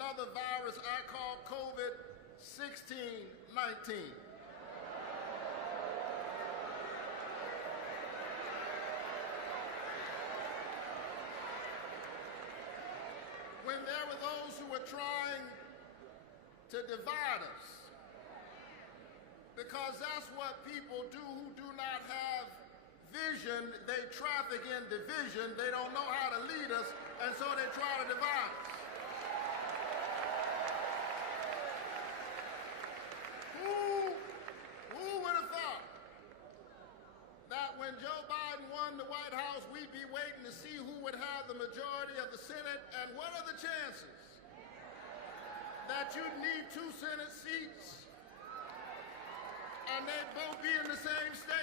another virus I call COVID-16-19. When there were those who were trying to divide us, because that's what people do who do not have vision. They traffic in division. They don't know how to lead us, and so they try to divide us. Who would have thought that when Joe Biden won the White House, we'd be waiting to see who would have the majority of the Senate, and what are the chances that you'd need 2 Senate seats and they'd both be in the same state?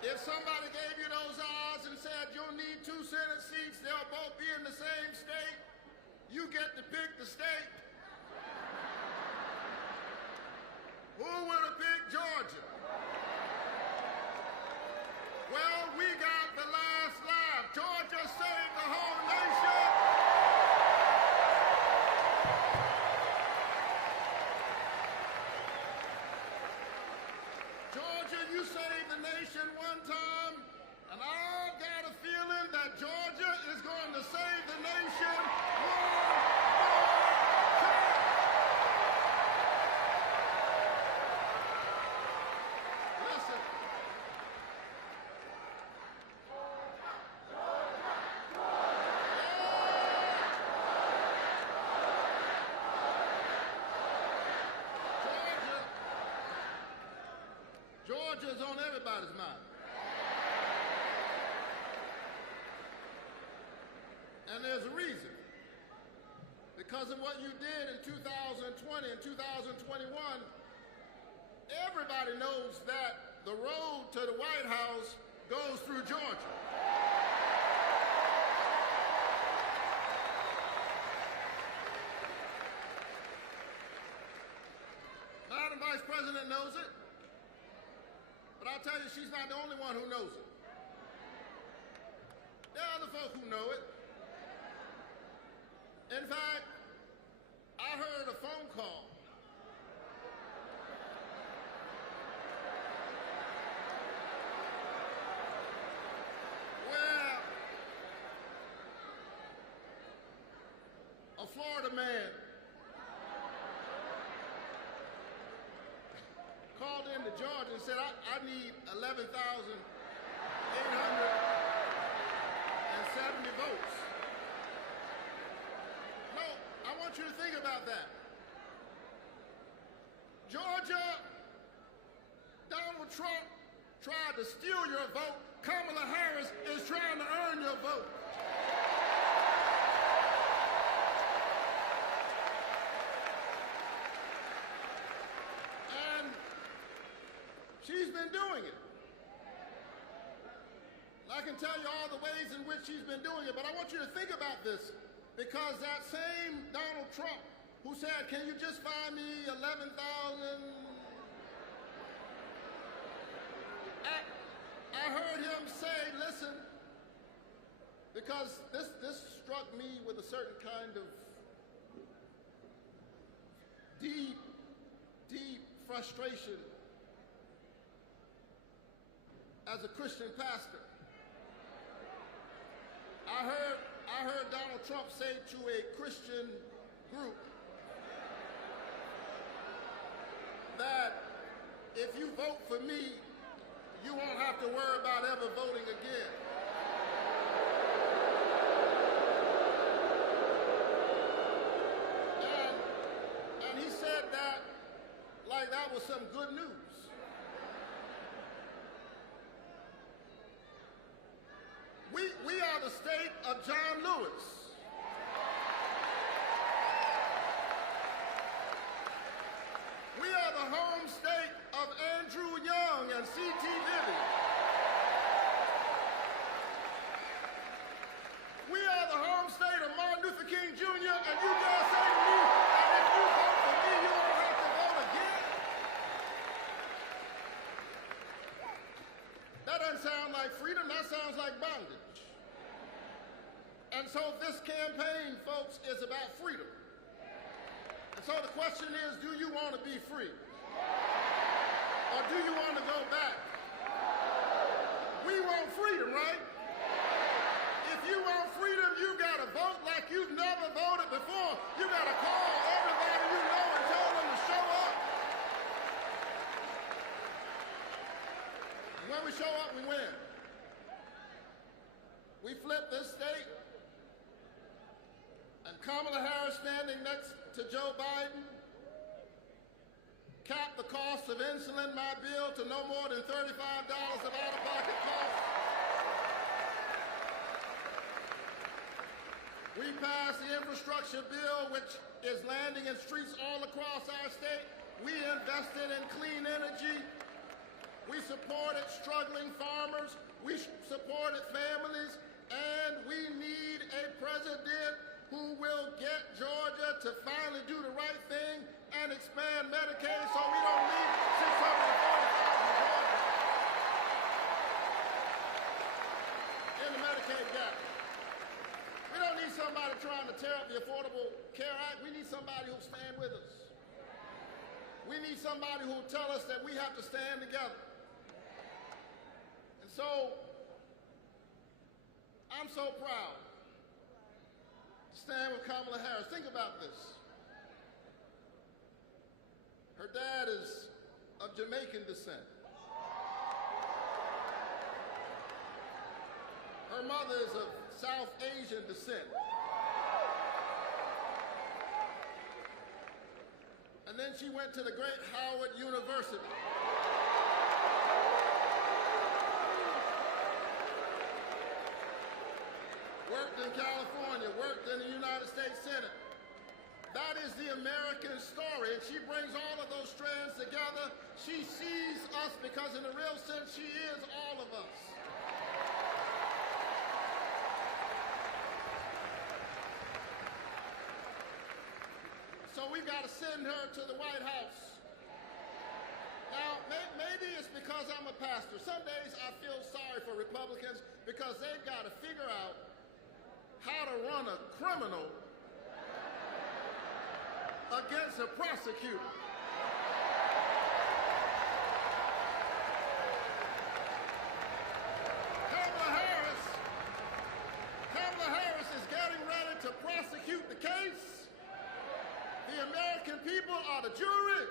If somebody gave you those odds and said you'll need 2 Senate seats, they'll both be in the same state, you get to pick the state. Who would have picked Georgia? Well, we got the last laugh. Georgia saved the whole nation. Georgia, you saved the nation one time, and I've got a feeling that Georgia is going to save the nation one more time. Listen. Georgia's on everybody's mind. And there's a reason. Because of what you did in 2020 and 2021, everybody knows that the road to the White House goes through Georgia. Madam Vice President knows it. But I'll tell you, she's not the only one who knows it. There are other folk who know it. In fact, I heard a phone call where a Florida man called into Georgia and said, I need 11,870 votes. No, I want you to think about that. Georgia, Donald Trump tried to steal your vote. Kamala Harris is trying to earn your vote. She's been doing it. I can tell you all the ways in which she's been doing it, but I want you to think about this, because that same Donald Trump who said, can you just find me 11,000? I heard him say, listen, because this struck me with a certain kind of deep frustration as a Christian pastor. I heard Donald Trump say to a Christian group that if you vote for me, you won't have to worry about ever voting again. And he said that like that was some good news. We are the state of John Lewis. We are the home state of Andrew Young and C.T. Vivian. We are the home state of Martin Luther King Jr. And you dare say to me that like freedom, that sounds like bondage. And so this campaign, folks, is about freedom. And so the question is, do you want to be free? Or do you want to go back? We want freedom, right? If you want freedom, you got to vote like you've never voted before. You got to call everybody you know and tell them to show up. And when we show up, we win. We flip this state, and Kamala Harris standing next to Joe Biden capped the cost of insulin, my bill, to no more than $35 of out-of-pocket costs. We passed the infrastructure bill, which is landing in streets all across our state. We invested in clean energy. We supported struggling farmers. We supported families. And we need a president who will get Georgia to finally do the right thing and expand Medicaid so we don't need 640,000 Georgians in the Medicaid gap. We don't need somebody trying to tear up the Affordable Care Act. We need somebody who'll stand with us. We need somebody who'll tell us that we have to stand together. And so, I'm so proud to stand with Kamala Harris. Think about this. Her dad is of Jamaican descent. Her mother is of South Asian descent. And then she went to the great Howard University. Worked in California, worked in the United States Senate. That is the American story, and she brings all of those strands together. She sees us because in the real sense, she is all of us. So we've got to send her to the White House. Now, maybe it's because I'm a pastor. Some days I feel sorry for Republicans because they've got to figure out how to run a criminal against a prosecutor. Kamala Harris is getting ready to prosecute the case. The American people are the jury.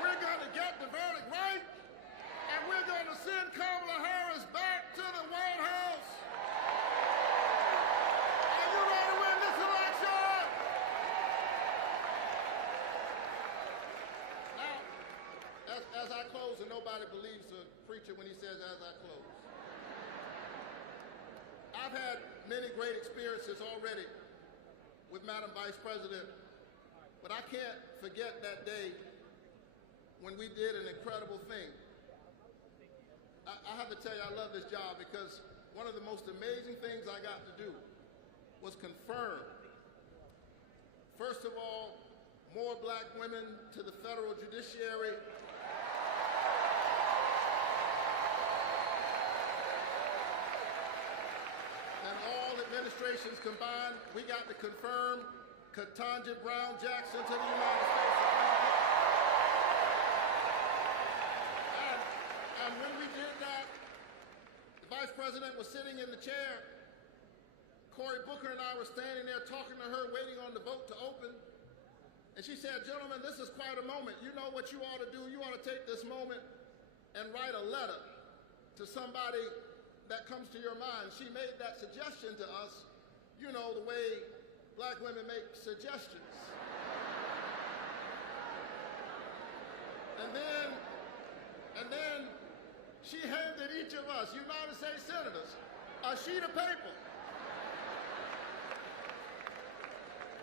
We're going to get the verdict right, and we're going to send Kamala Harris back to the White House. Are you ready to win this election? Now, as I close, and nobody believes the preacher when he says as I close, I've had many great experiences already with Madam Vice President, but I can't forget that day when we did an incredible thing. I have to tell you, I love this job because one of the most amazing things I got to do was confirm, first of all, more black women to the federal judiciary. And all administrations combined, we got to confirm Ketanji Brown Jackson to the United States Supreme Court. And when we did that, the Vice President was sitting in the chair. Cory Booker and I were standing there talking to her, waiting on the vote to open. And she said, gentlemen, this is quite a moment. You know what you ought to do? You ought to take this moment and write a letter to somebody that comes to your mind. She made that suggestion to us, you know, the way black women make suggestions. And then she handed each of us, United States senators, a sheet of paper.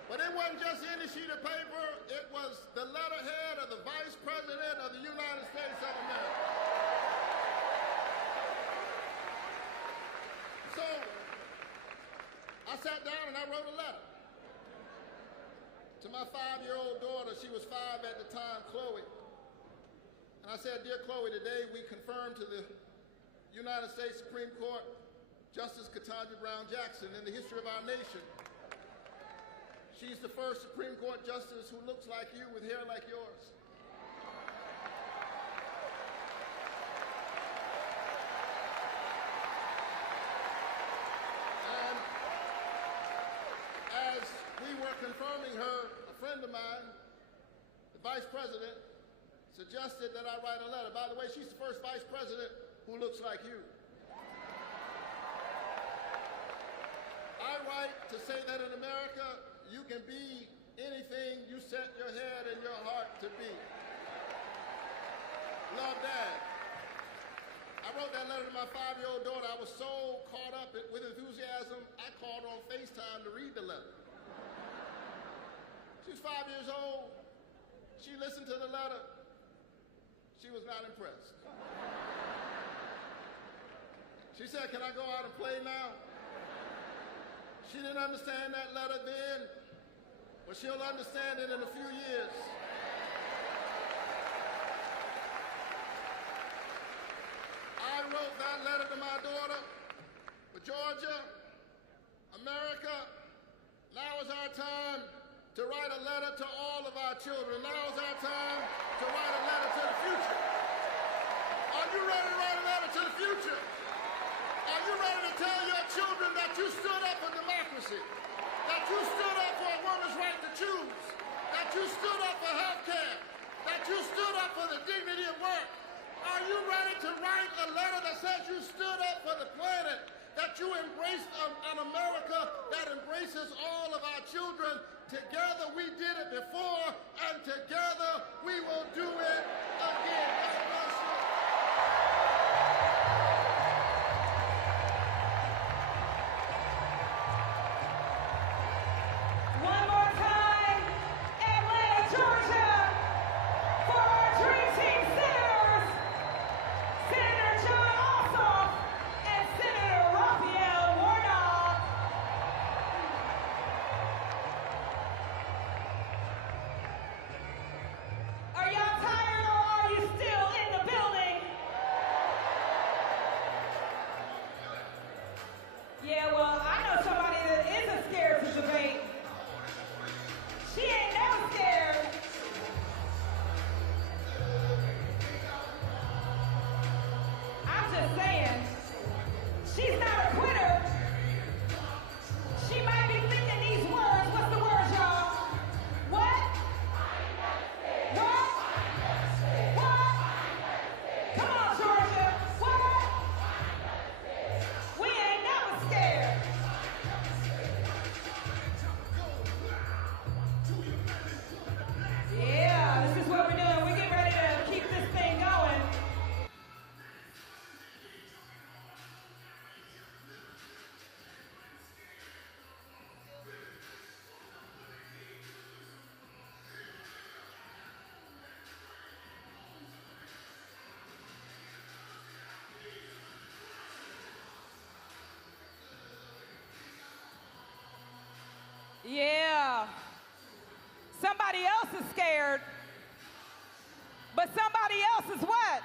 But it wasn't just any sheet of paper, it was the letterhead of the Vice President of the United States of America. So, I sat down and I wrote a letter to my 5-year-old daughter. She was 5 at the time, Chloe. And I said, dear Chloe, today we confirm to the United States Supreme Court Justice Ketanji Brown Jackson in the history of our nation. She's the first Supreme Court justice who looks like you with hair like yours. And as we were confirming her, a friend of mine, the vice president, suggested that I write a letter. By the way, she's the first vice president who looks like you. I write to say that in America, you can be anything you set your head and your heart to be. Love, Dad. I wrote that letter to my 5-year-old daughter. I was so caught up with enthusiasm, I called on FaceTime to read the letter. She was 5 years old. She listened to the letter. She was not impressed. She said, "Can I go out and play now?" She didn't understand that letter then, but she'll understand it in a few years. I wrote that letter to my daughter, but Georgia, America, now is our time to write a letter to all of our children. Now is our time to write a letter to the future. Are you ready to write a letter to the future? Are you ready to tell your children that you stood up for democracy, that you stood up for a woman's right to choose, that you stood up for health care, that you stood up for the dignity of work? Are you ready to write a letter that says you stood up for the planet, that you embraced an America that embraces all of our children? Together we did it before, and together we will do it again. God bless you. One more time, Atlanta, Georgia, for our Dream Team senators, Senator John Ossoff and Senator Raphael Warnock. Are y'all tired or are you still in the building? Yeah, well, I know somebody that isn't scared to debate. She ain't never scared. I'm just saying, she's not a quitter. She might be thinking these words. What's the words, y'all? What? What? What? Come on, Georgia. What? We ain't never scared. Yeah, this is what we're doing. We're getting ready to keep this thing going. Yeah. Somebody else is scared. But somebody else is what?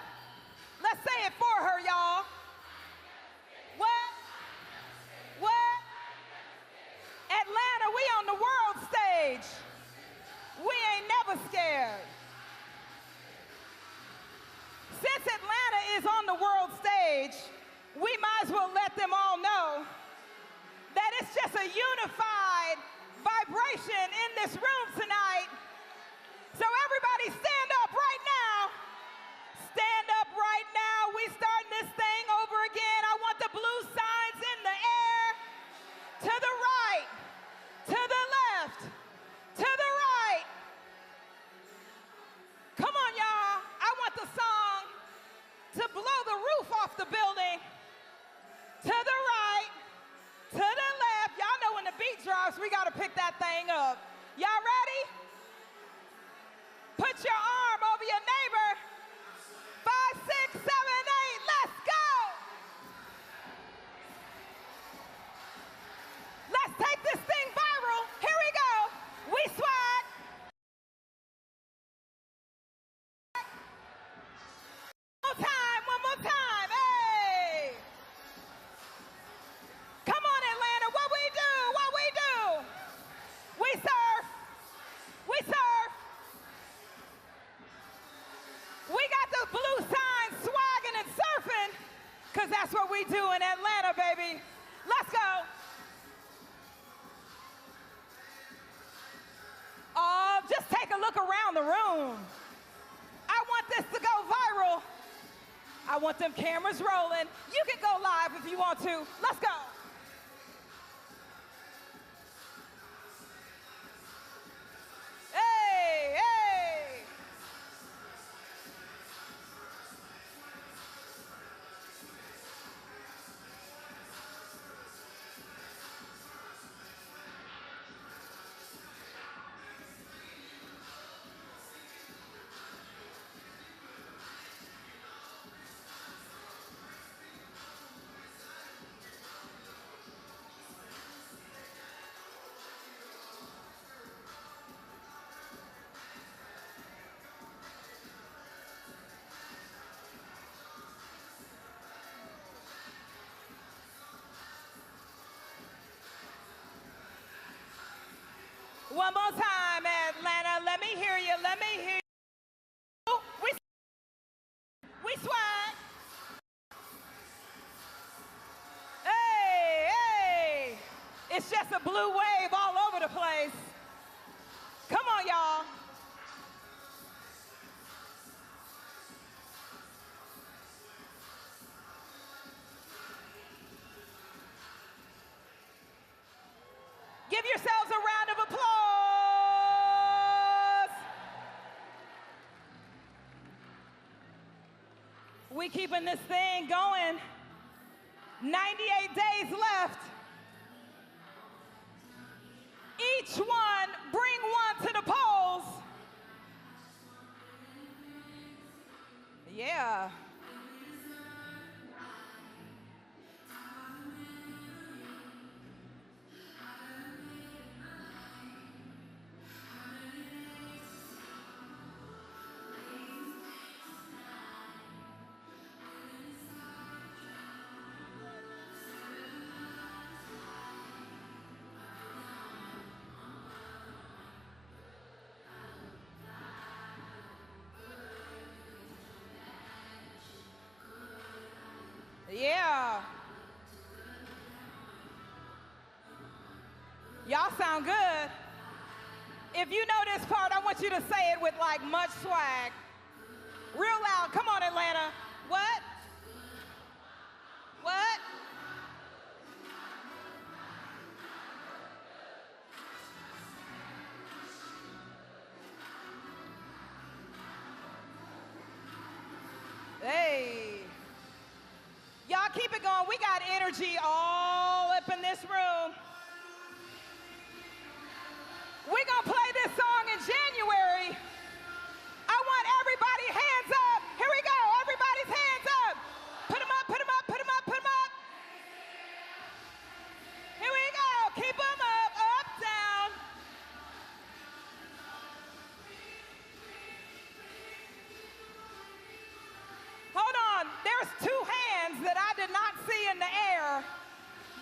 Let's say it for her, y'all. What? What? Atlanta, we on the world stage. We ain't never scared. Since Atlanta is on the world stage, we might as well let them all know that it's just a unified vibration in this room tonight. So everybody stand up right now. Stand up right now. We starting this thing over again. I want the blue signs in the air. To the right, to the left, to the right. Come on, y'all. I want the song to blow the roof off the building. To the right, to the left. Y'all know when the beat drops, we got to pick that thing up. Y'all ready? the room. I want this to go viral. I want them cameras rolling. You can go live if you want to. Let's go. Hey, hey. One more time, Atlanta. Let me hear you. Let me hear you. We swag. Hey, hey. It's just a blue wave all over the place. Come on, y'all. Give yourselves a round of applause. We keeping this thing going. 98 days left. Each one, bring one to the polls. Yeah. Yeah. Y'all sound good. If you know this part, I want you to say it with like much swag. Real loud. Come on, Atlanta. What? What? Hey. Y'all keep it going. We got energy all up in this room. We're going to play this song in January. I want everybody hands up. Here we go. Everybody's hands up. Put them up, put them up, put them up, put them up. Here we go. Keep them up, up, down. Hold on. There's two hands that I did not see in the air.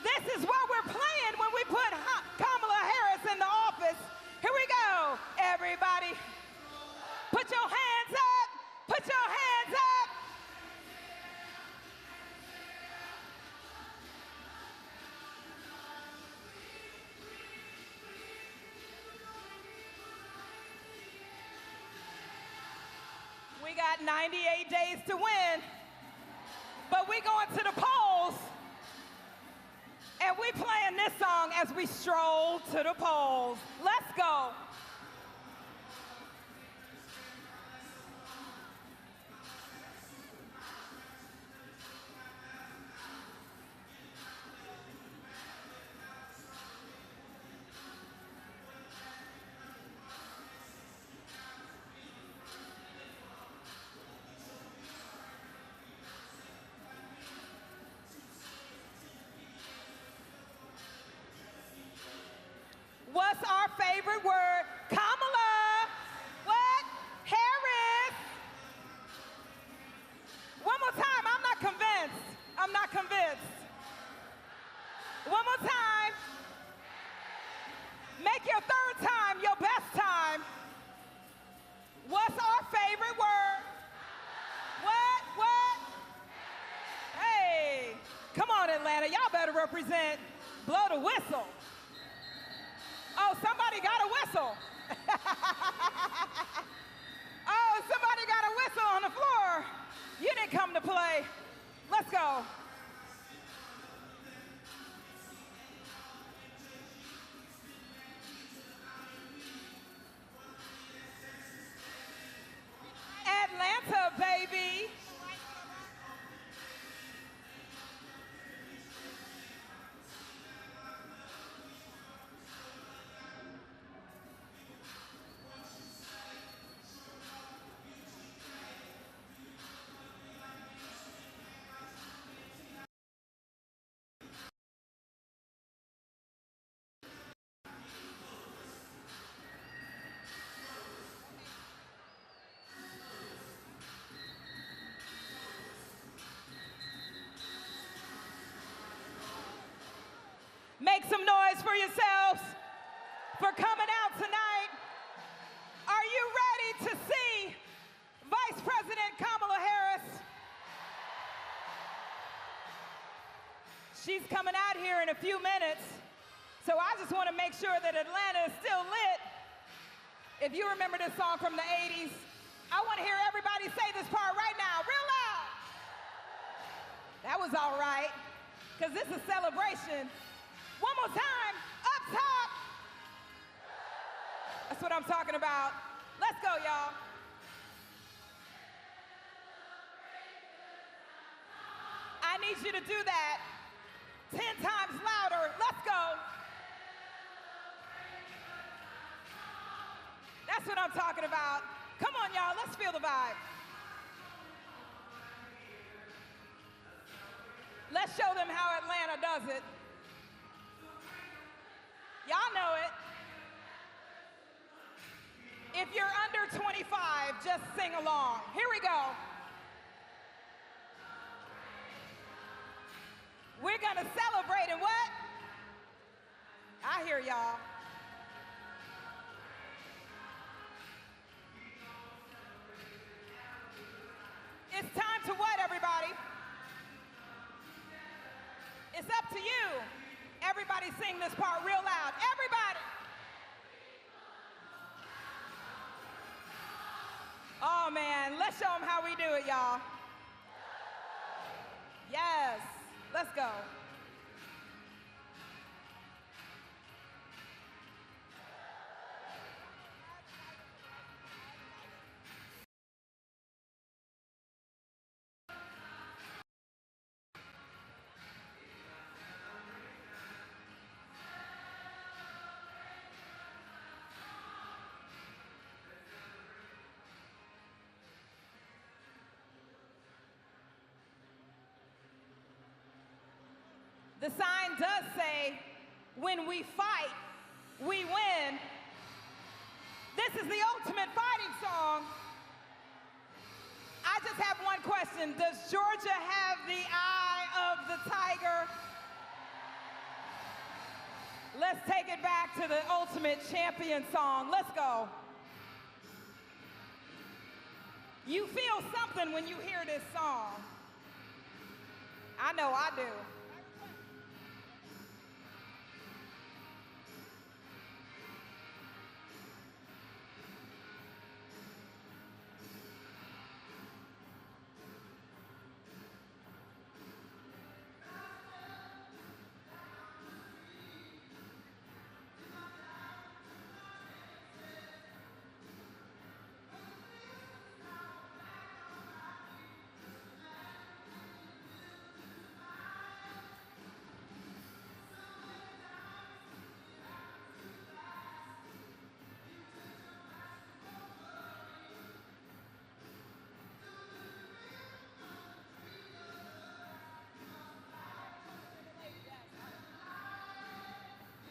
This is what we're playing when we put Kamala Harris in the office. Here we go. Everybody, put your hands up. Put your hands up. We got 98 days to win, but we going to the polls, and we playing this song as we stroll to the polls. Let's go. What's our favorite word? Kamala. What? Harris. One more time. I'm not convinced. I'm not convinced. One more time. Make your third time your best time. What's our favorite word? What? What? Hey. Come on, Atlanta. Y'all better represent. Blow the whistle. Oh, somebody got a whistle. He's coming out here in a few minutes, so I just want to make sure that Atlanta is still lit. If you remember this song from the 80s, I want to hear everybody say this part right now, real loud. That was all right, because this is celebration. One more time, up top. That's what I'm talking about. Let's go, y'all. I need you to do that 10 times louder. Let's go. That's what I'm talking about. Come on, y'all, let's feel the vibe. Let's show them how Atlanta does it. Y'all know it. If you're under 25, just sing along. Here we go. We're gonna celebrate and what? I hear y'all. It's time to what, everybody? It's up to you. Everybody sing this part real loud. Everybody. Oh, man, let's show them how we do it, y'all. Yes, let's go. The sign does say, when we fight, we win. This is the ultimate fighting song. I just have one question. Does Georgia have the eye of the tiger? Let's take it back to the ultimate champion song. Let's go. You feel something when you hear this song. I know I do.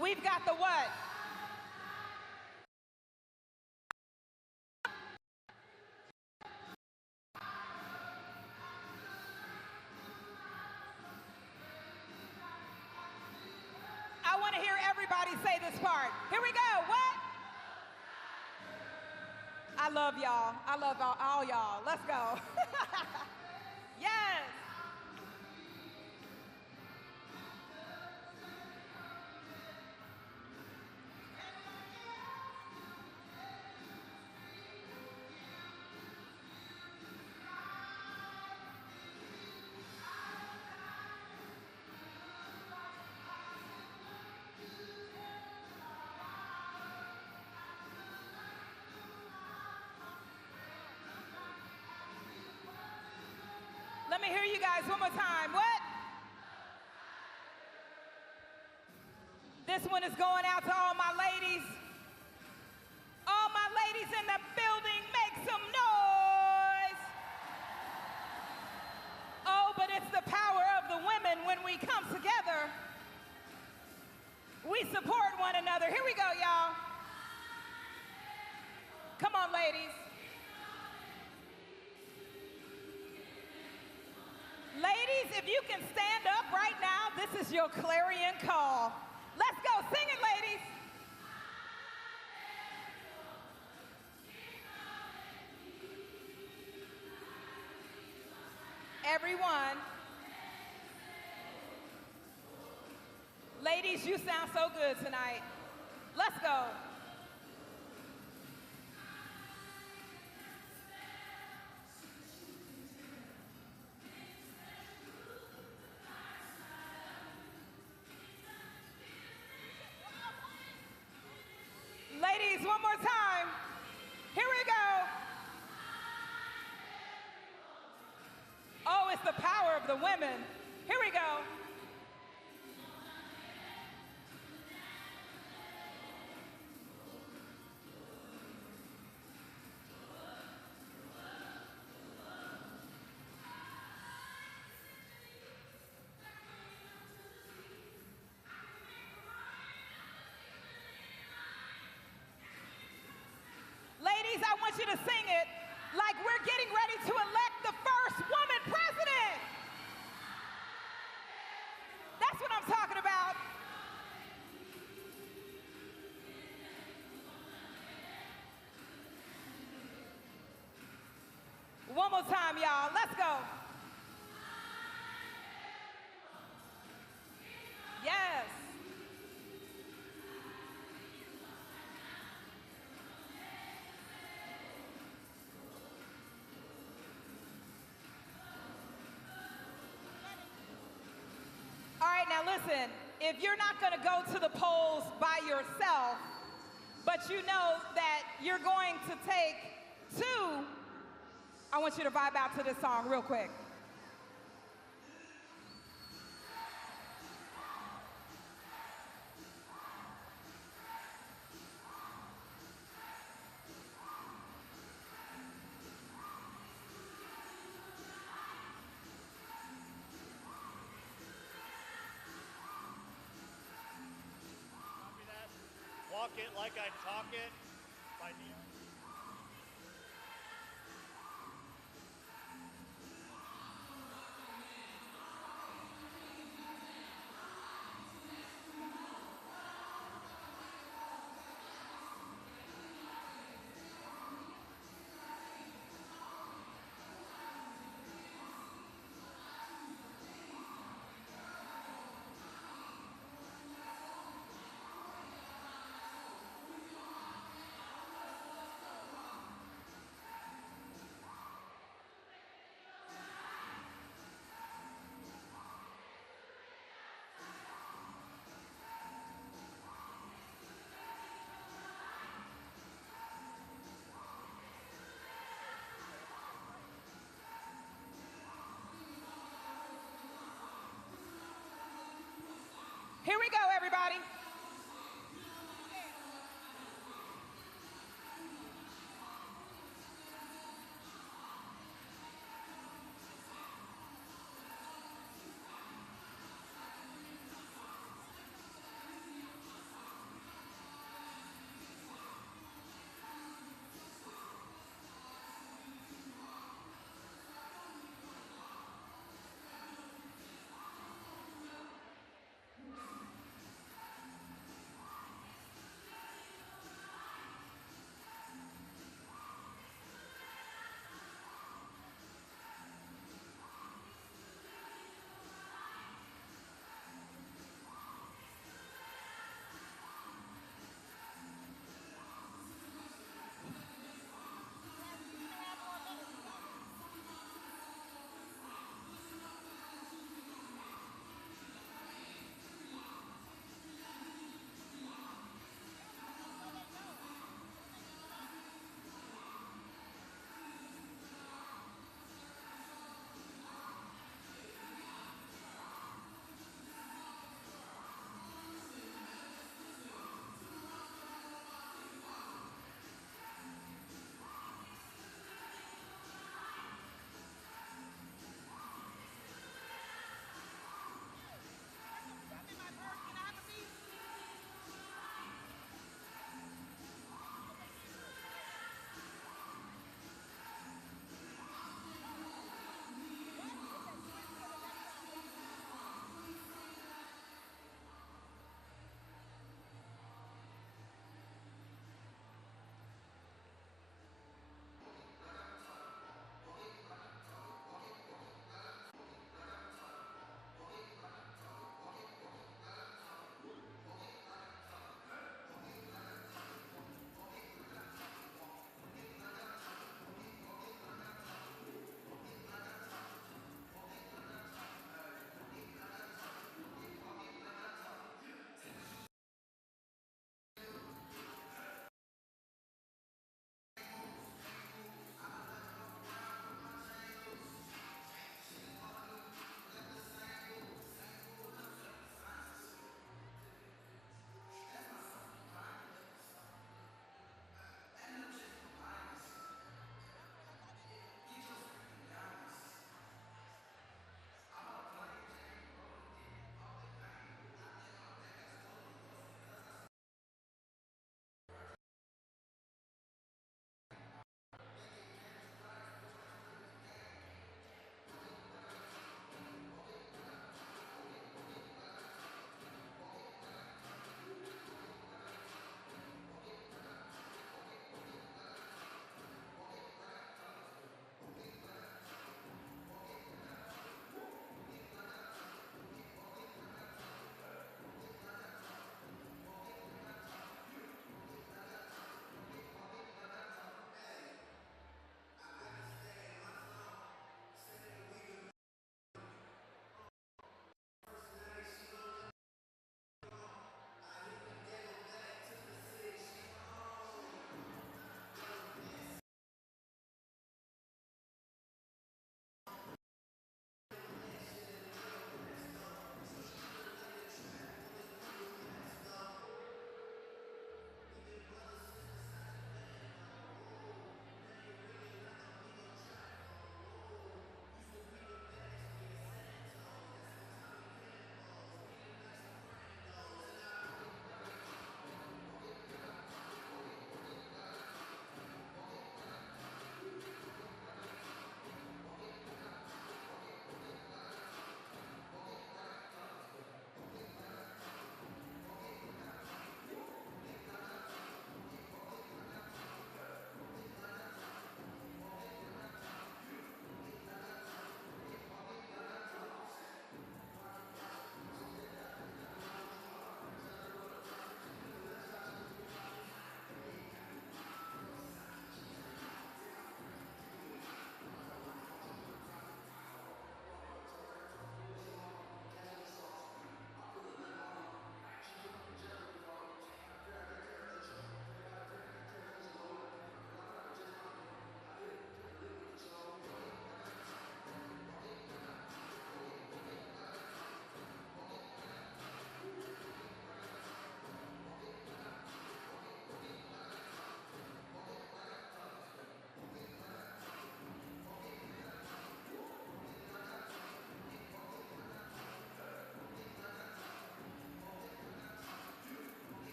We've got the what? I want to hear everybody say this part. Here we go. What? I love y'all. I love all y'all. Let's go. Yes. Let me hear you guys one more time. What? This one is going out to all my ladies. All my ladies in the building, make some noise. Oh, but it's the power of the women when we come together. We support one another. Here we go, y'all. Come on, ladies. Ladies, if you can stand up right now, this is your clarion call. Let's go. Sing it, ladies. Everyone. Ladies, you sound so good tonight. Let's go. Ladies, one more time. Here we go. Oh, it's the power of the women. Here we go. Ladies, I want you to sing it like we're getting ready to elect the first woman president. That's what I'm talking about. One more time, y'all. Let's go. Yes. All right, now listen, if you're not going to go to the polls by yourself, but you know that you're going to take two, I want you to vibe out to this song real quick. Walk it like I talk it by Neil. Here we go, everybody.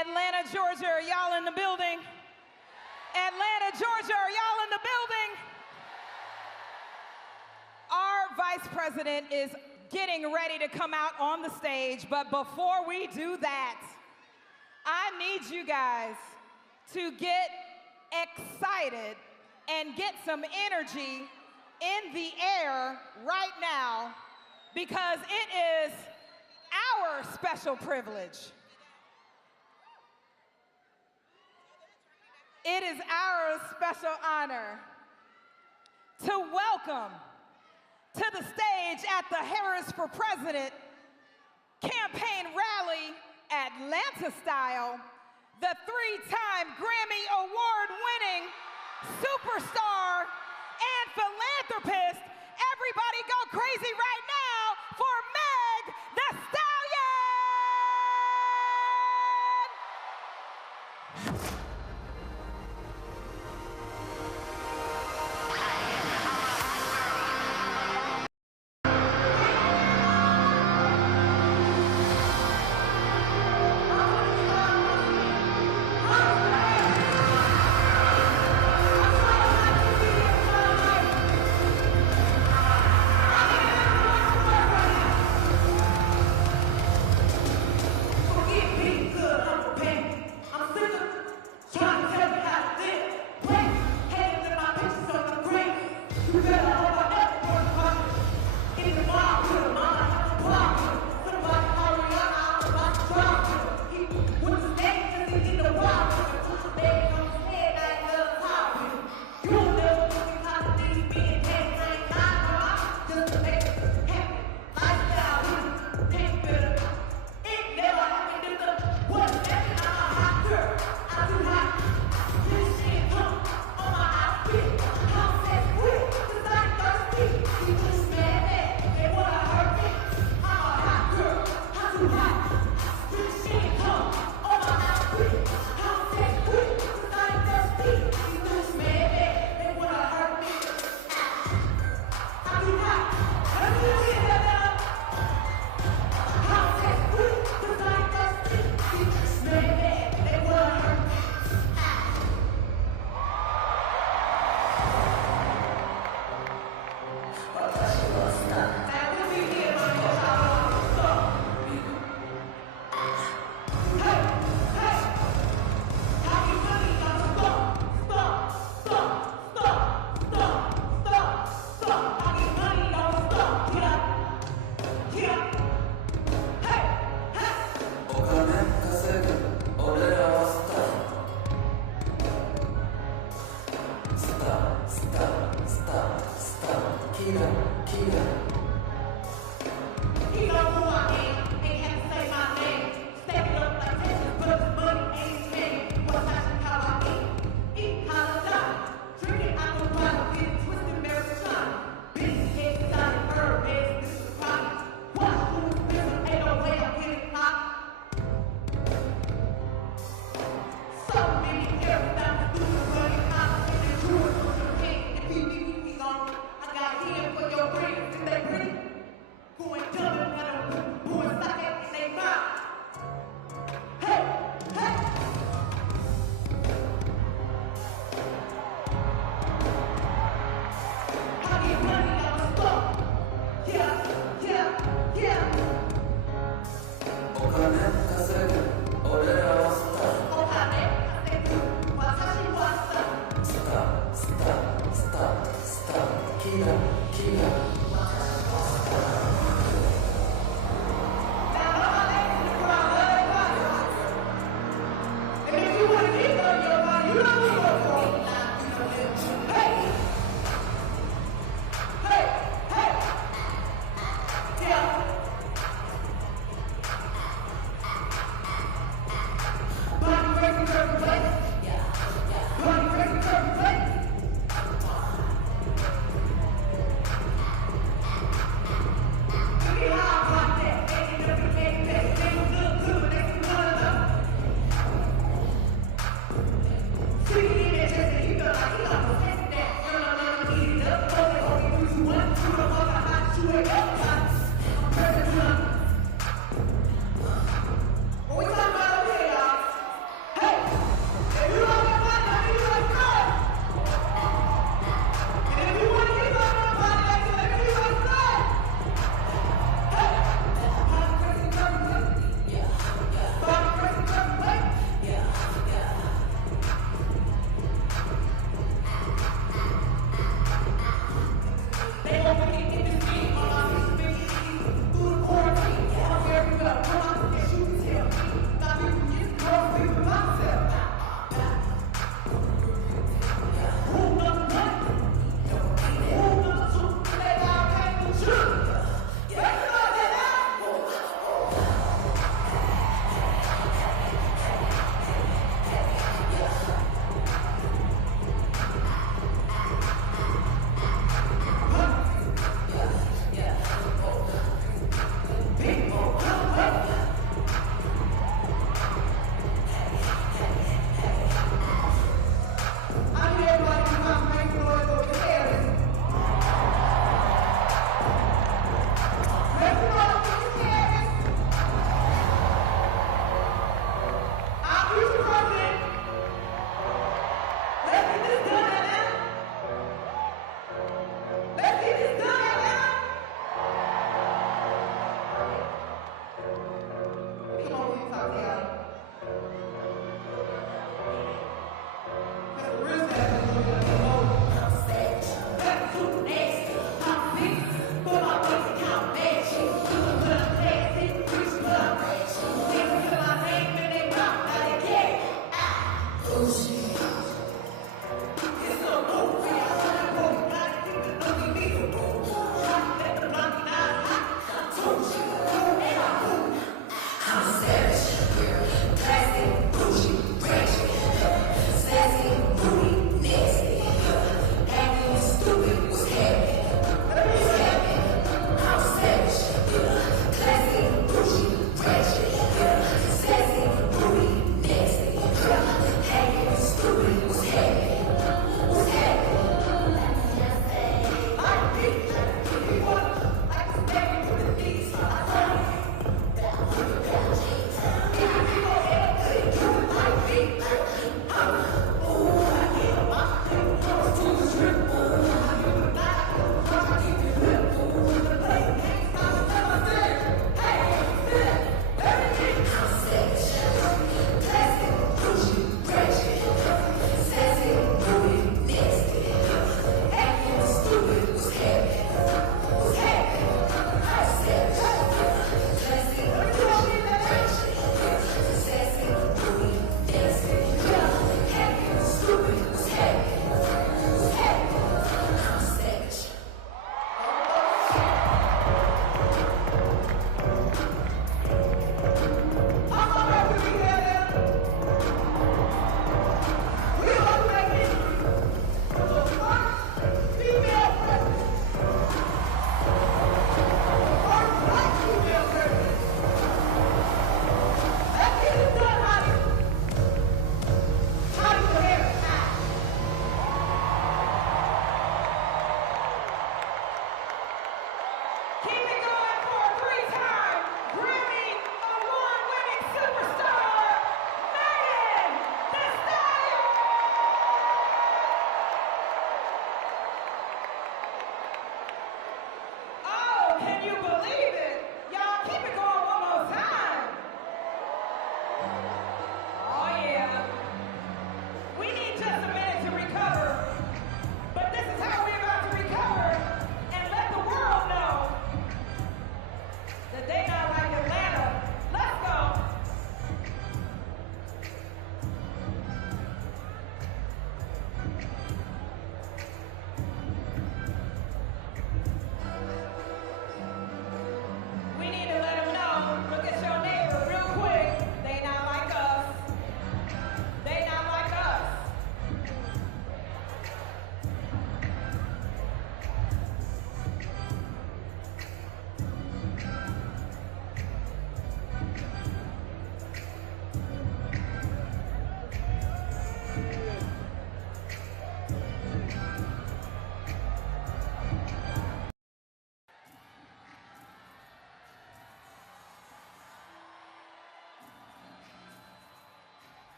Atlanta, Georgia, are y'all in the building? Atlanta, Georgia, are y'all in the building? Our vice president is getting ready to come out on the stage, but before we do that, I need you guys to get excited and get some energy in the air right now, because it is our special privilege. It is our special honor to welcome to the stage at the Harris for President campaign rally, Atlanta style, the three-time Grammy Award-winning superstar and philanthropist. Everybody go crazy right now for Meg the Stallion!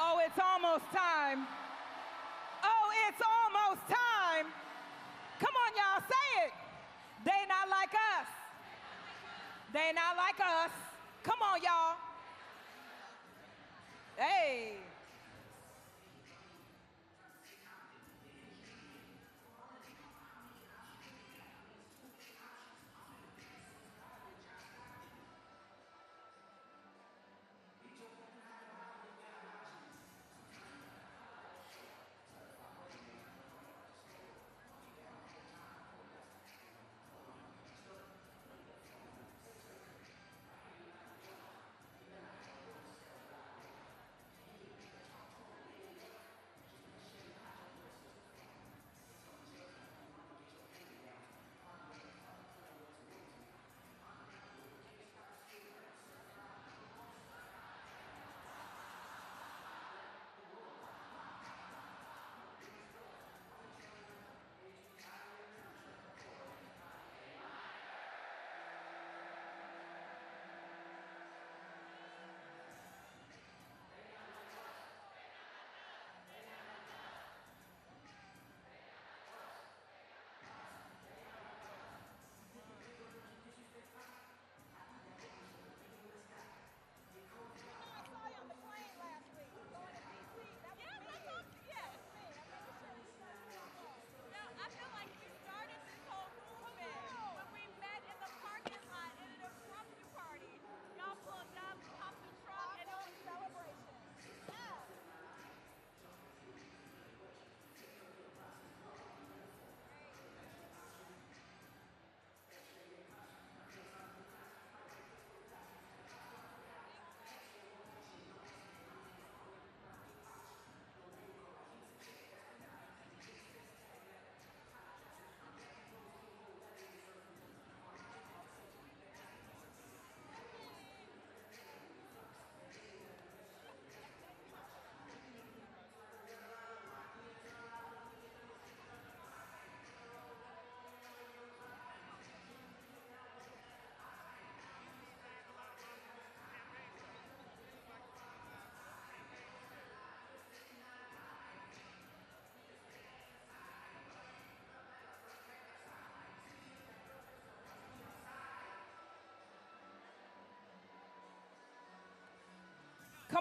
Oh, it's almost time. Oh, it's almost time. Come on, y'all, say it. They not like us. They not like us. Come on, y'all. Hey.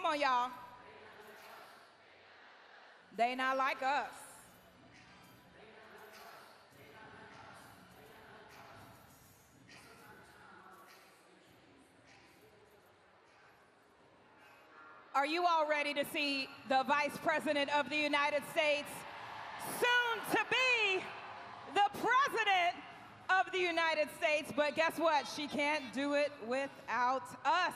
on, y'all. They not like us. Are you all ready to see the Vice President of the United States, soon to be the President of the United States? But guess what? She can't do it without us.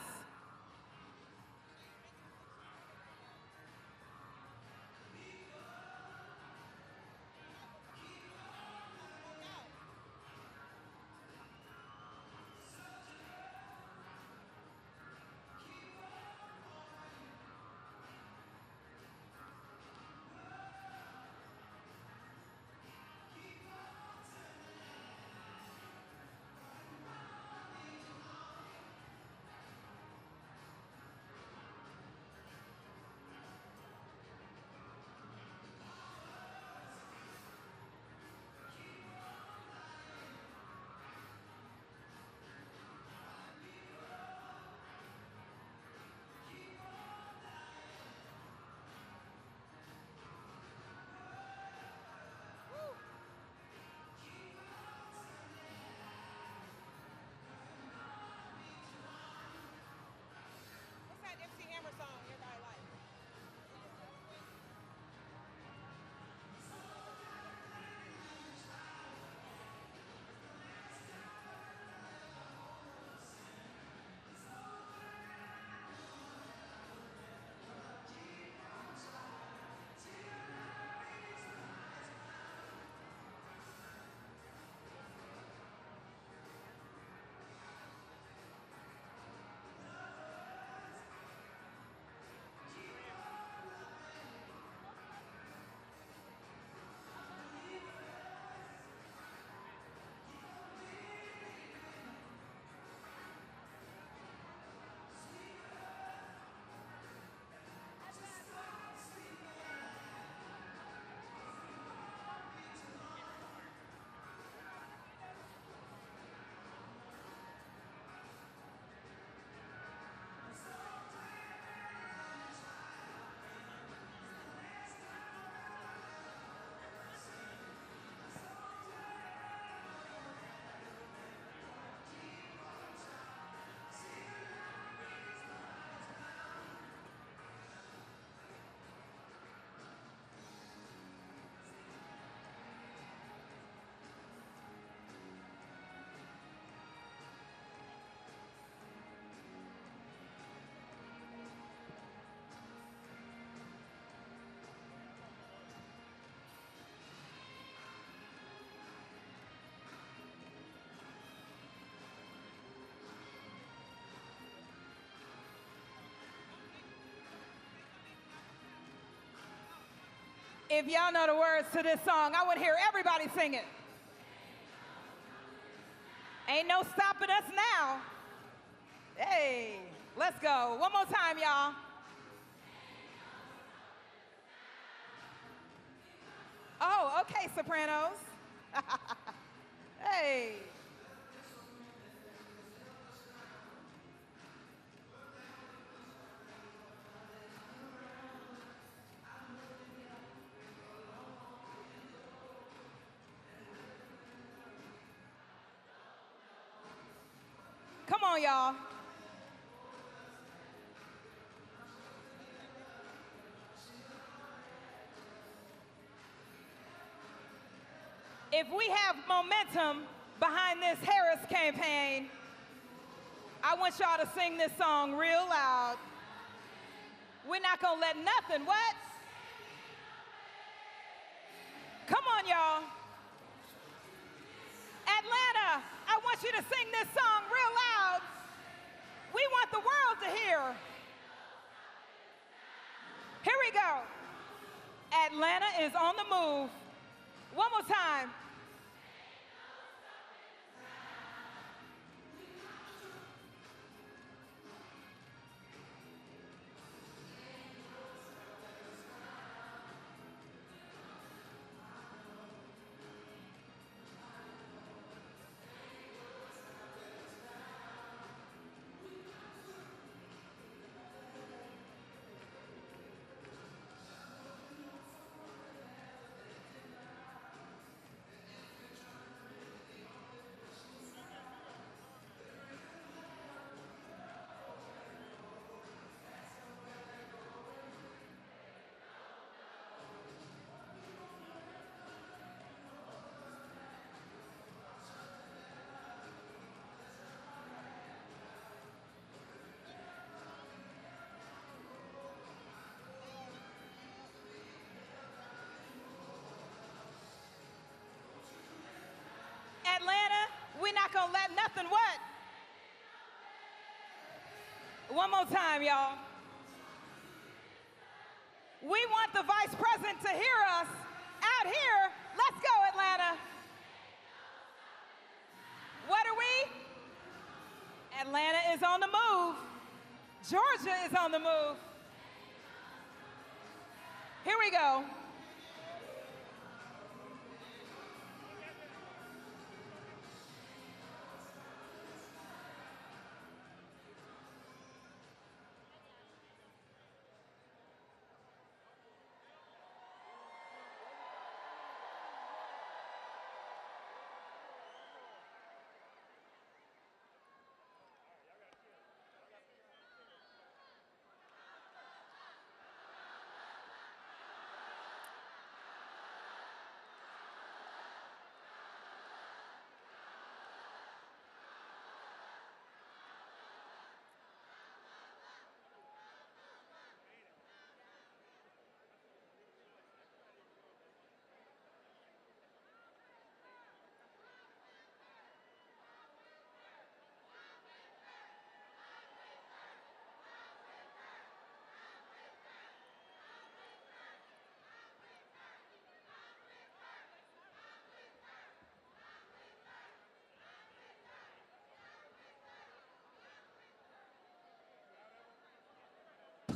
If y'all know the words to this song, I want to hear everybody sing it. Ain't no stopping us now. Hey, let's go. One more time, y'all. Oh, okay, sopranos. Hey. Come on, y'all. If we have momentum behind this Harris campaign, I want y'all to sing this song real loud. We're not gonna let nothing, what? Come on, y'all. Atlanta, I want you to sing this song real loud. We want the world to hear. Here we go. Atlanta is on the move. One more time. gonna let nothing what? One more time, y'all. We want the Vice President to hear us out here. Let's go, Atlanta. What are we? Atlanta is on the move. Georgia is on the move. Here we go.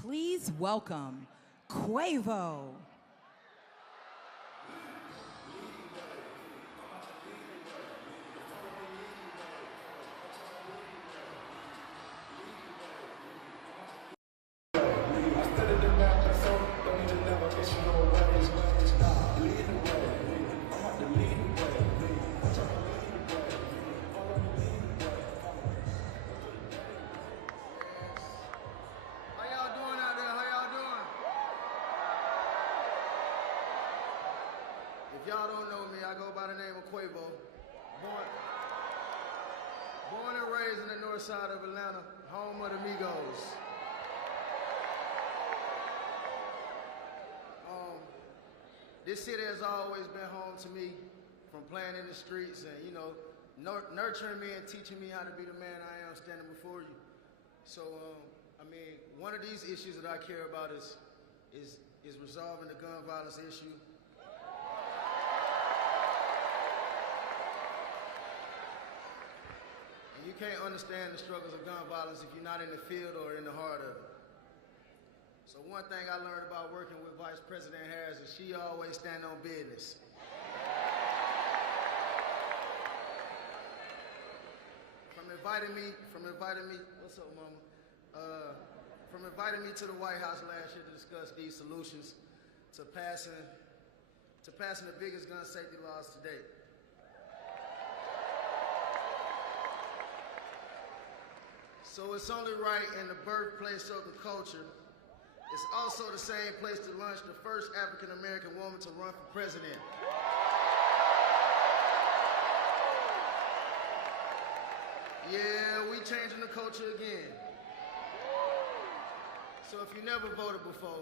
Please welcome Quavo. If y'all don't know me, I go by the name of Quavo. Born and raised in the north side of Atlanta, home of the Migos. This city has always been home to me, from playing in the streets and, you know, nurturing me and teaching me how to be the man I am standing before you. So, I mean, one of these issues that I care about is resolving the gun violence issue. You can't understand the struggles of gun violence if you're not in the field or in the heart of it. So one thing I learned about working with Vice President Harris is she always stand on business. From inviting me, what's up, mama? From inviting me to the White House last year to discuss these solutions to passing the biggest gun safety laws to date. So it's only right in the birthplace of the culture. It's also the same place to launch the first African-American woman to run for president. Yeah, we changing the culture again. So if you never voted before,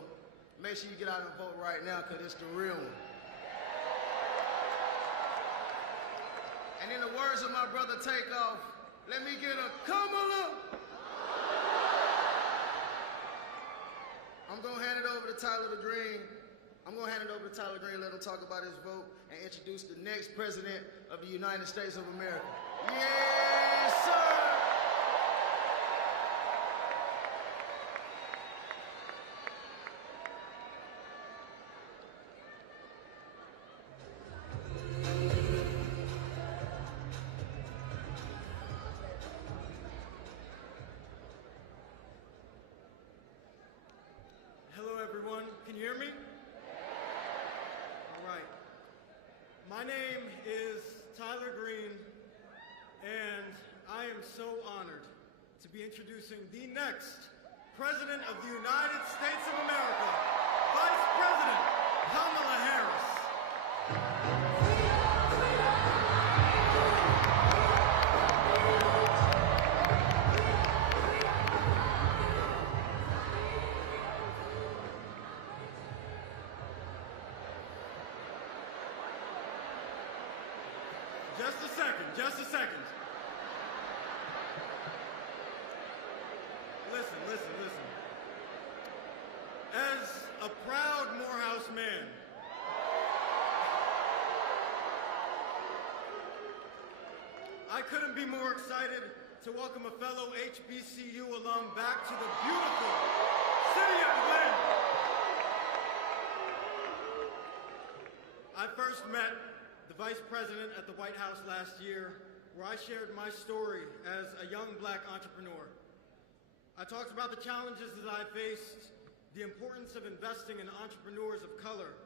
make sure you get out and vote right now, because it's the real one. And in the words of my brother Takeoff, let me get a Kamala. I'm going to hand it over to Tyler Green. Let him talk about his vote and introduce the next president of the United States of America. Yes, sir! Can you hear me? All right. My name is Tyler Green, and I am so honored to be introducing the next President of the United States of America, Vice President Kamala Harris. Just a second. I couldn't be more excited to welcome a fellow HBCU alum back to the beautiful city of Lynn. I first met the Vice President at the White House last year, where I shared my story as a young black entrepreneur. I talked about the challenges that I faced, the importance of investing in entrepreneurs of color,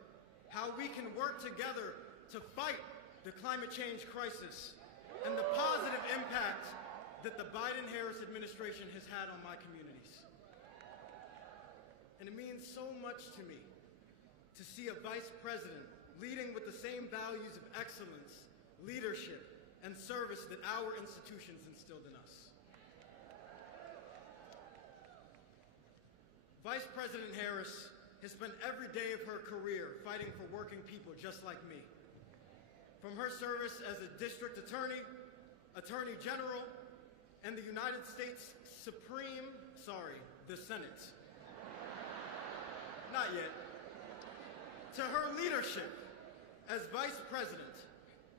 how we can work together to fight the climate change crisis, and the positive impact that the Biden-Harris administration has had on my communities. And it means so much to me to see a vice president leading with the same values of excellence, leadership, and service that our institutions instilled in us. Vice President Harris has spent every day of her career fighting for working people just like me. From her service as a district attorney, attorney general, and the United States the Senate. Not yet. To her leadership as vice president,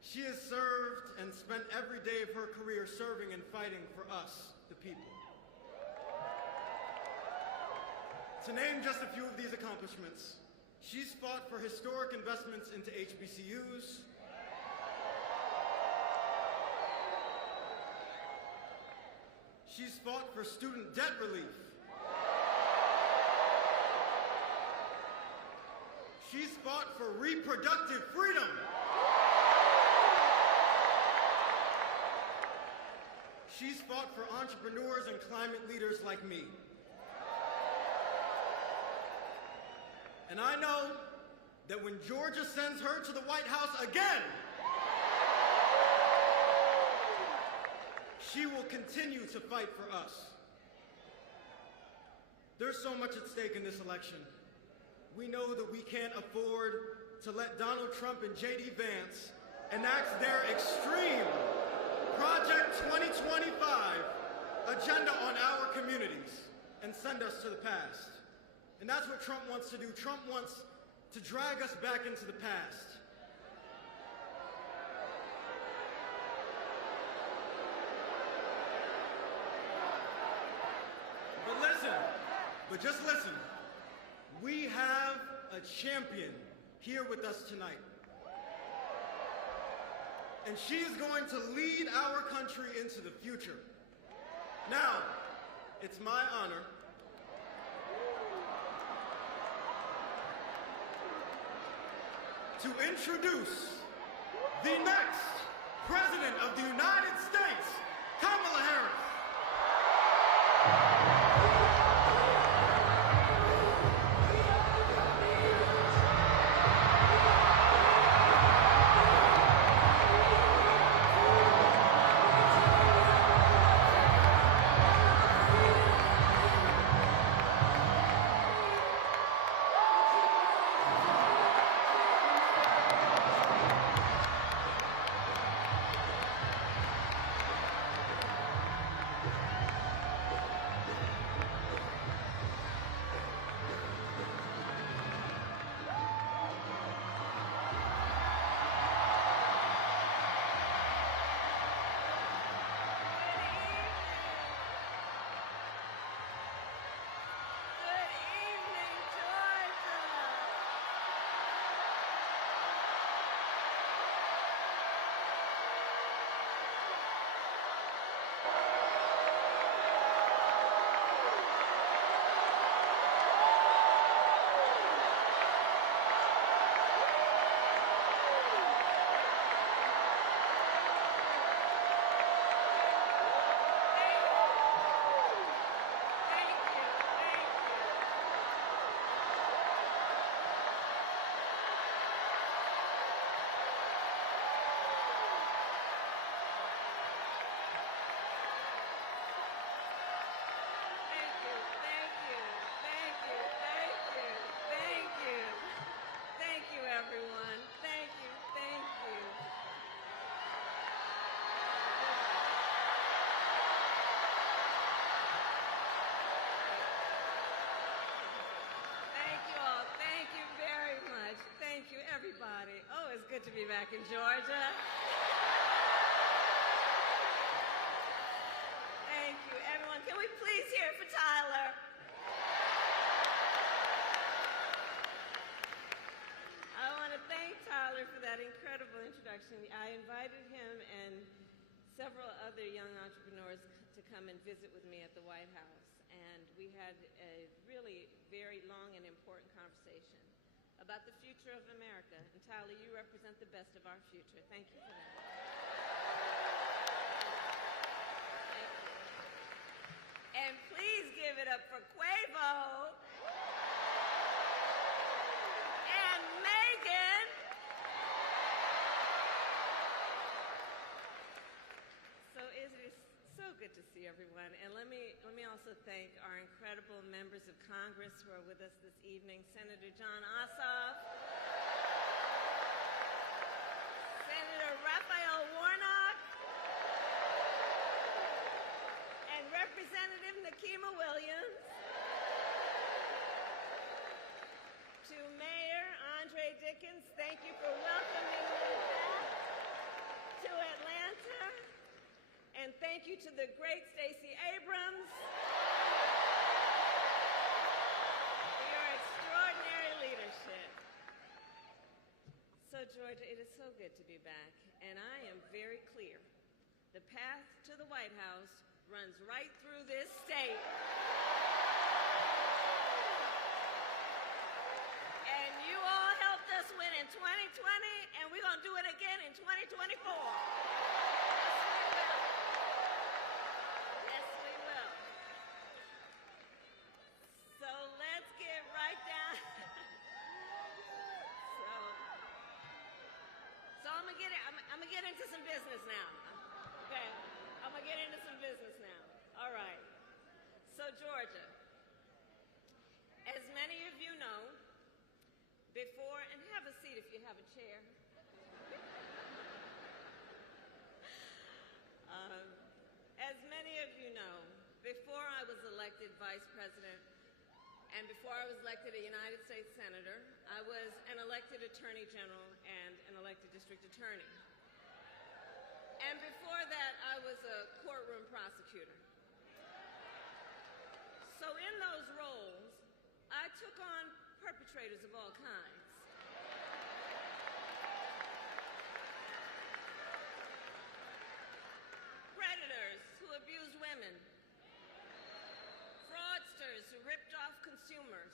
she has served and spent every day of her career serving and fighting for us, the people. To name just a few of these accomplishments, she's fought for historic investments into HBCUs, she's fought for student debt relief, she's fought for reproductive freedom, she's fought for entrepreneurs and climate leaders like me. And I know that when Georgia sends her to the White House again, she will continue to fight for us. There's so much at stake in this election. We know that we can't afford to let Donald Trump and J.D. Vance enact their extreme Project 2025 agenda on our communities and send us to the past. And that's what Trump wants to do. Trump wants to drag us back into the past. But just listen, we have a champion here with us tonight. And she is going to lead our country into the future. Now, it's my honor to introduce the next President of the United States, Kamala Harris. Everybody. Oh, it's good to be back in Georgia. introduction. I invited him and several other young entrepreneurs to come and visit with me at the White House. And we had a really very long and important conversation about the future of America. And Tyler, you represent the best of our future. Thank you for that. Thank you. And please give it up for Quavo. And Megan. So it is so good to see everyone. And let me also thank our incredible members of Congress who are with us this evening. Senator John Ossoff, Senator Raphael Warnock, and Representative Nikema Williams. To Mayor Andre Dickens, thank you for welcoming me back to Atlanta. And thank you to the great Stacey Abrams for your extraordinary leadership. So, Georgia, it is so good to be back, and I am very clear. The path to the White House runs right through this state. And you all helped us win in 2020, and we're going to do it again in 2024. Yes, we will. So let's get right down. So I'm gonna get into some business now. Okay, I'm gonna get into some business now. All right. So Georgia, as many of you know, before, and have a seat if you have a chair. As many of you know, before I was elected Vice President and before I was elected a United States Senator, I was an elected Attorney General and an elected District Attorney. And before that, I was a courtroom prosecutor. So in those roles, I took on perpetrators of all kinds. Predators who abused women. Fraudsters who ripped off consumers.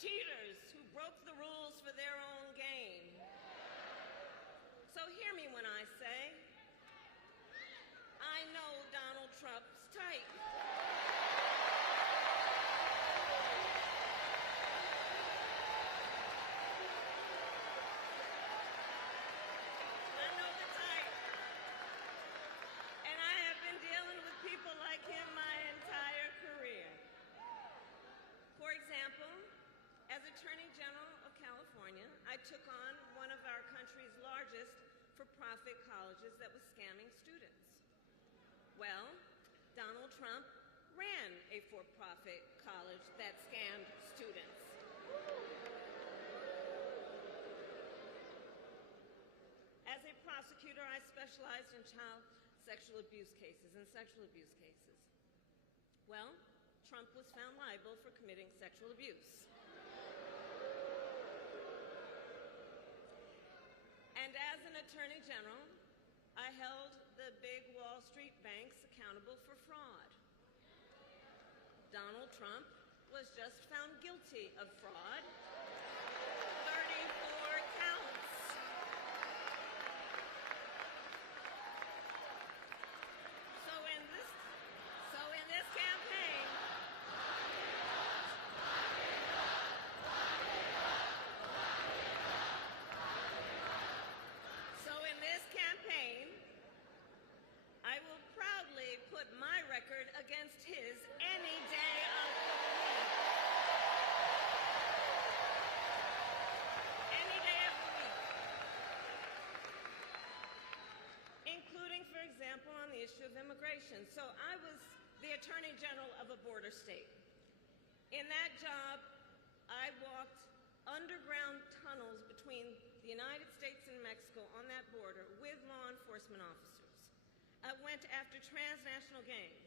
Cheaters who broke the rules for their own gain. So hear me when I say, I know Donald Trump's type. I know the type. And I have been dealing with people like him my entire career. For example, as Attorney General of California, I took on one of our country's largest for-profit colleges that was scamming students. Well, Donald Trump ran a for-profit college that scammed students. As a prosecutor, I specialized in child sexual abuse cases and sexual abuse cases. Well, Trump was found liable for committing sexual abuse. And as an Attorney General, I held the big Wall Street banks accountable for fraud. Donald Trump was just found guilty of fraud. 34 counts. So in this campaign, I will proudly put my record against his any day of the week. Any day of the week. Including, for example, on the issue of immigration. So I was the Attorney General of a border state. In that job, I walked underground tunnels between the United States and Mexico on that border with law enforcement officers. I went after transnational gangs,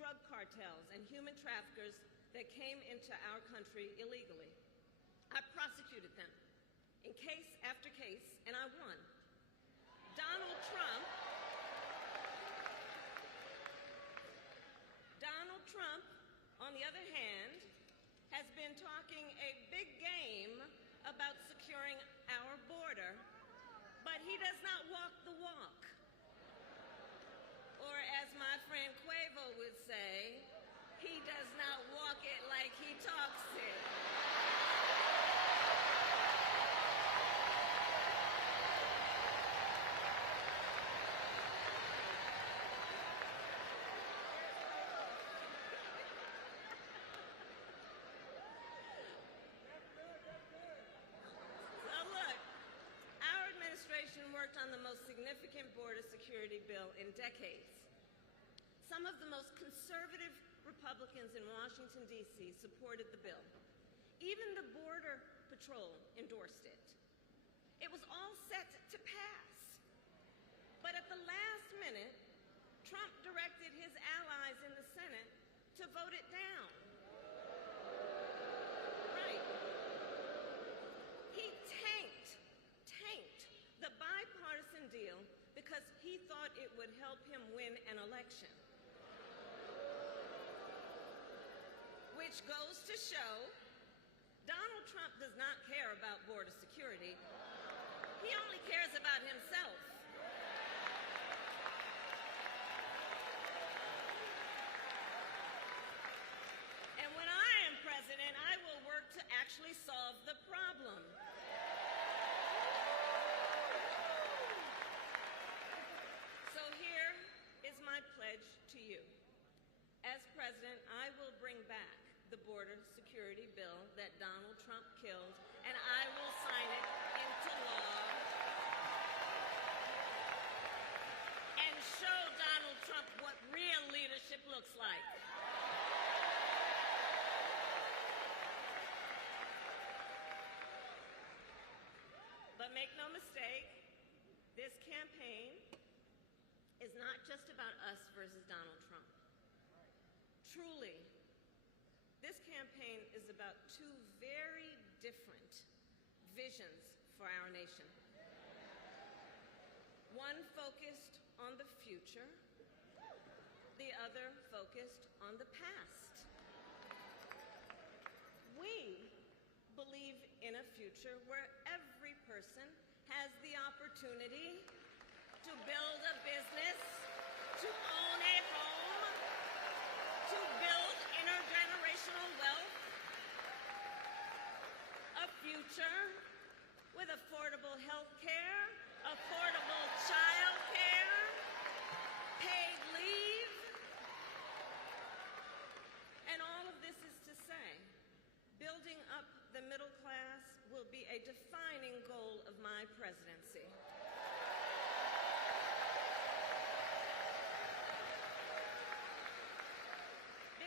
drug cartels, and human traffickers that came into our country illegally. I prosecuted them. in case after case, and I won. Donald Trump on the other hand, has been talking a big game about securing our border, but he does not walk the walk. Or as my friend Quavo would say, he does not walk it like he talks it. Worked on the most significant border security bill in decades. Some of the most conservative Republicans in Washington, D.C. supported the bill. Even the Border Patrol endorsed it. It was all set to pass. But at the last minute, Trump directed his allies in the Senate to vote it down. Right. He tanked the bipartisan deal because he thought it would help him win an election. Which goes to show Donald Trump does not care about border security. He only cares about himself. And when I am president, I will work to actually solve the problem. My pledge to you. As president, I will bring back the border security bill that Donald Trump killed, and I will sign it into law and show Donald Trump what real leadership looks like. But make no mistake, this campaign is not just about us versus Donald Trump. Truly, this campaign is about two very different visions for our nation. One focused on the future, the other focused on the past. We believe in a future where every person has the opportunity to build a business, to own a home, to build intergenerational wealth, a future with affordable health care, affordable child care, paid leave. And all of this is to say, building up the middle class will be a defining goal of my presidency.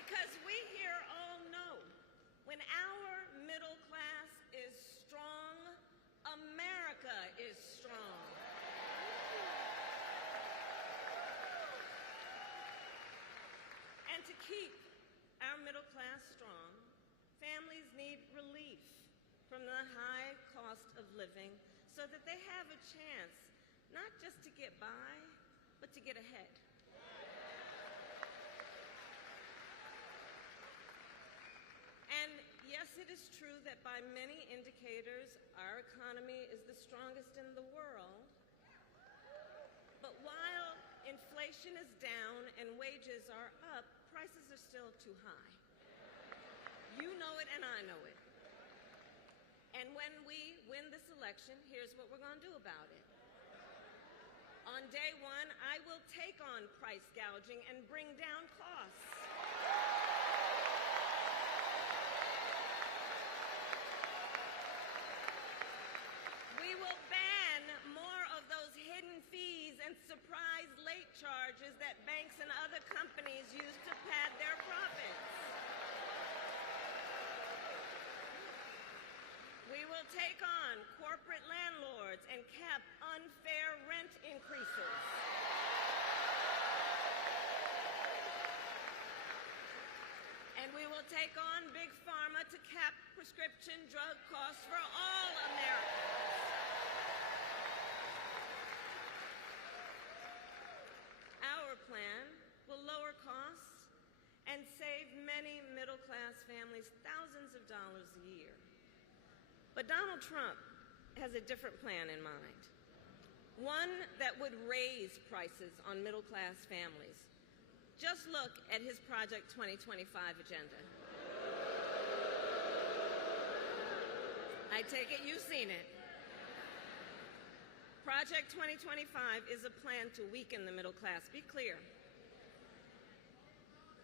Because we here all know when our middle class is strong, America is strong. And to keep our middle class strong, families need relief from the high cost of living so that they have a chance not just to get by, but to get ahead. And yes, it is true that by many indicators, our economy is the strongest in the world. But while inflation is down and wages are up, prices are still too high. You know it and I know it. And when we win this election, here's what we're going to do about it. On day one, I will take on price gouging and bring down costs. We will ban more of those hidden fees and surprise late charges that banks and other companies use to pad their profits. We will take on corporate landlords and cap unfair rent increases. And we will take on Big Pharma to cap prescription drug costs for all Americans. Our plan will lower costs and save many middle-class families thousands of dollars a year. But Donald Trump has a different plan in mind, one that would raise prices on middle-class families. Just look at his Project 2025 agenda. I take it you've seen it. Project 2025 is a plan to weaken the middle class. Be clear.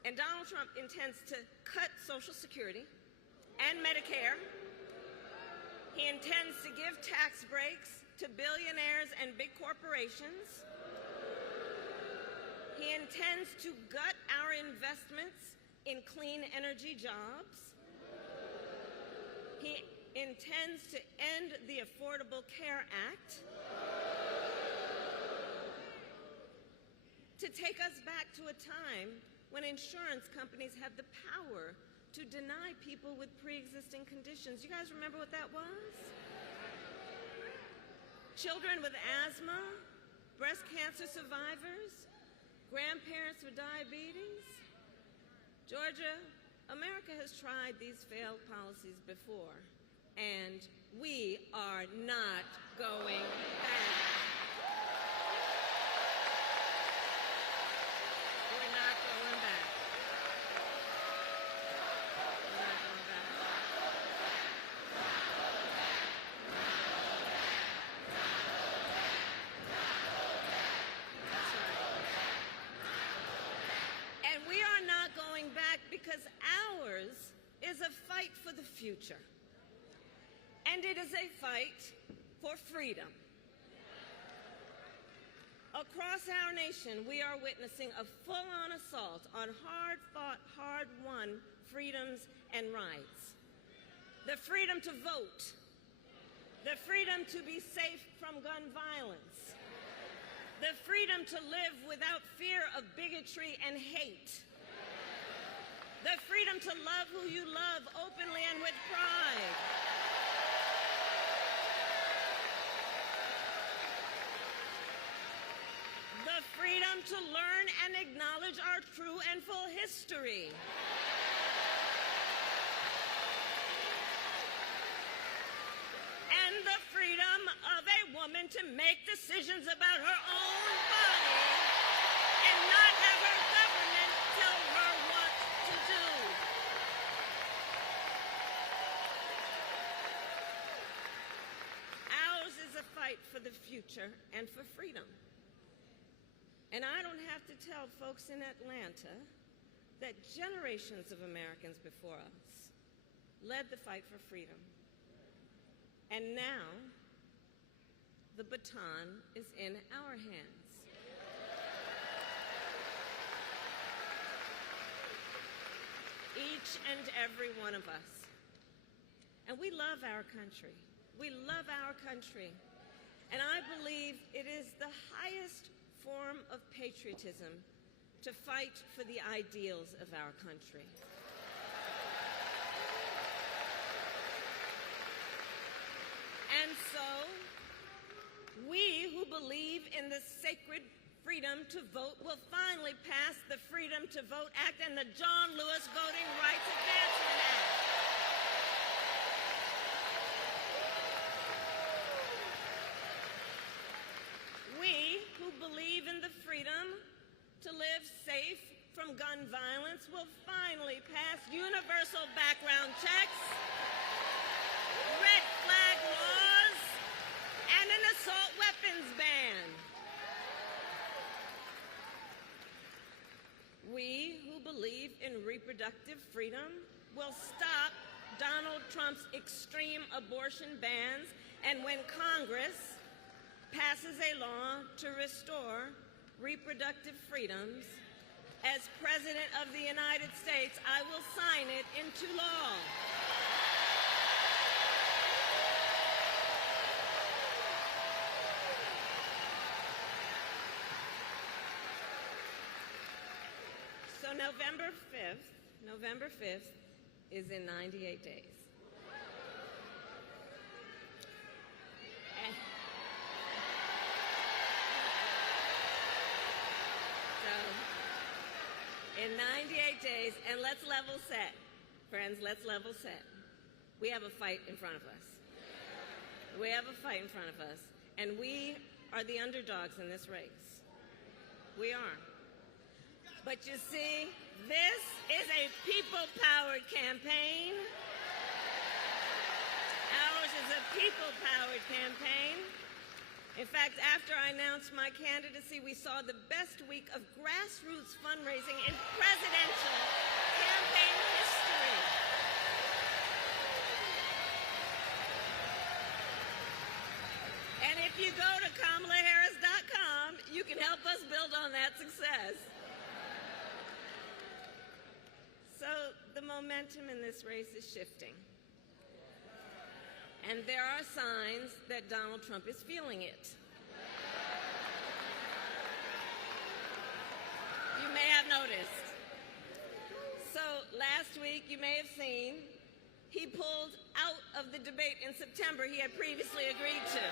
And Donald Trump intends to cut Social Security and Medicare. He intends to give tax breaks to billionaires and big corporations. He intends to gut our investments in clean energy jobs. He intends to end the Affordable Care Act, to take us back to a time when insurance companies had the power to deny people with pre-existing conditions. You guys remember what that was? Children with asthma, breast cancer survivors, grandparents with diabetes. Georgia, America has tried these failed policies before, and we are not going back. We're not going back. We're not going back. That's right. And we are not going back because ours is a fight for the future. And it is a fight for freedom. Across our nation, we are witnessing a full-on assault on hard-fought, hard-won freedoms and rights. The freedom to vote, the freedom to be safe from gun violence, the freedom to live without fear of bigotry and hate, the freedom to love who you love openly and with pride, the freedom to learn and acknowledge our true and full history. And the freedom of a woman to make decisions about her own body and not have her government tell her what to do. Ours is a fight for the future and for freedom. And I don't have to tell folks in Atlanta that generations of Americans before us led the fight for freedom. And now, the baton is in our hands. Each and every one of us. And we love our country. We love our country. And I believe it is the highest form of patriotism to fight for the ideals of our country. And so, we who believe in the sacred freedom to vote will finally pass the Freedom to Vote Act and the John Lewis Voting Rights Advancement Act. We who believe in the freedom to live safe from gun violence will finally pass universal background checks, red flag laws, and an assault weapons ban. We who believe in reproductive freedom will stop Donald Trump's extreme abortion bans, and when Congress passes a law to restore reproductive freedoms, as President of the United States, I will sign it into law. So November 5th November 5th, is in 98 days. So, in 98 days, and let's level set. Friends, let's level set. We have a fight in front of us. We have a fight in front of us, and we are the underdogs in this race. We are. But you see, this is a people-powered campaign. Ours is a people-powered campaign. In fact, after I announced my candidacy, we saw the best week of grassroots fundraising in presidential campaign history. And if you go to KamalaHarris.com, you can help us build on that success. So the momentum in this race is shifting. And there are signs that Donald Trump is feeling it. You may have noticed. So last week, you may have seen, he pulled out of the debate in September he had previously agreed to.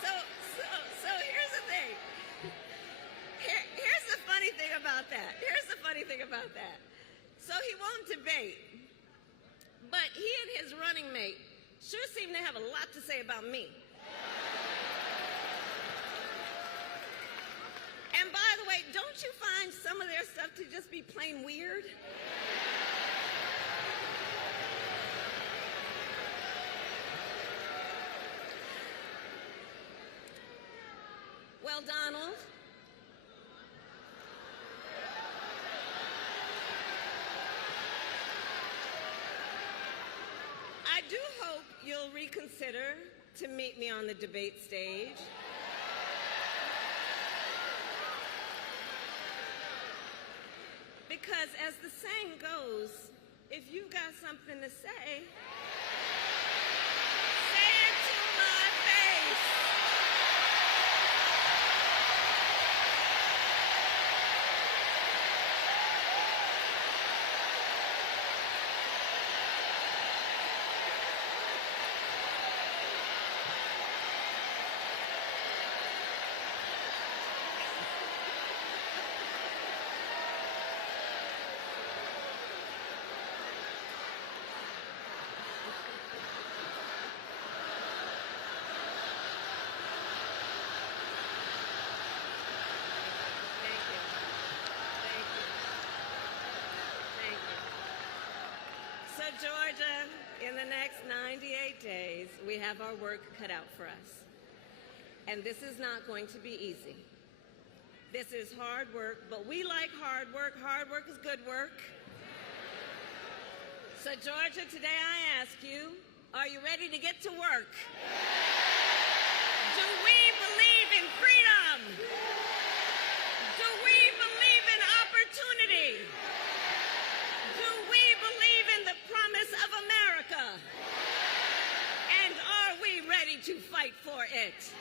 So here's the thing. Here's the funny thing about that. So he won't debate, but he and his running mate sure seem to have a lot to say about me. And by the way, don't you find some of their stuff to just be plain weird? Well, Donald, I do hope you'll reconsider to meet me on the debate stage. Because as the saying goes, if you've got something to say, say it to my face. Georgia, in the next 98 days, we have our work cut out for us. And this is not going to be easy. This is hard work, but we like hard work. Hard work is good work. So, Georgia, today I ask you, are you ready to get to work? Do we believe in freedom? Do we believe in opportunity? Do we believe in the promise of America? And are we ready to fight for it?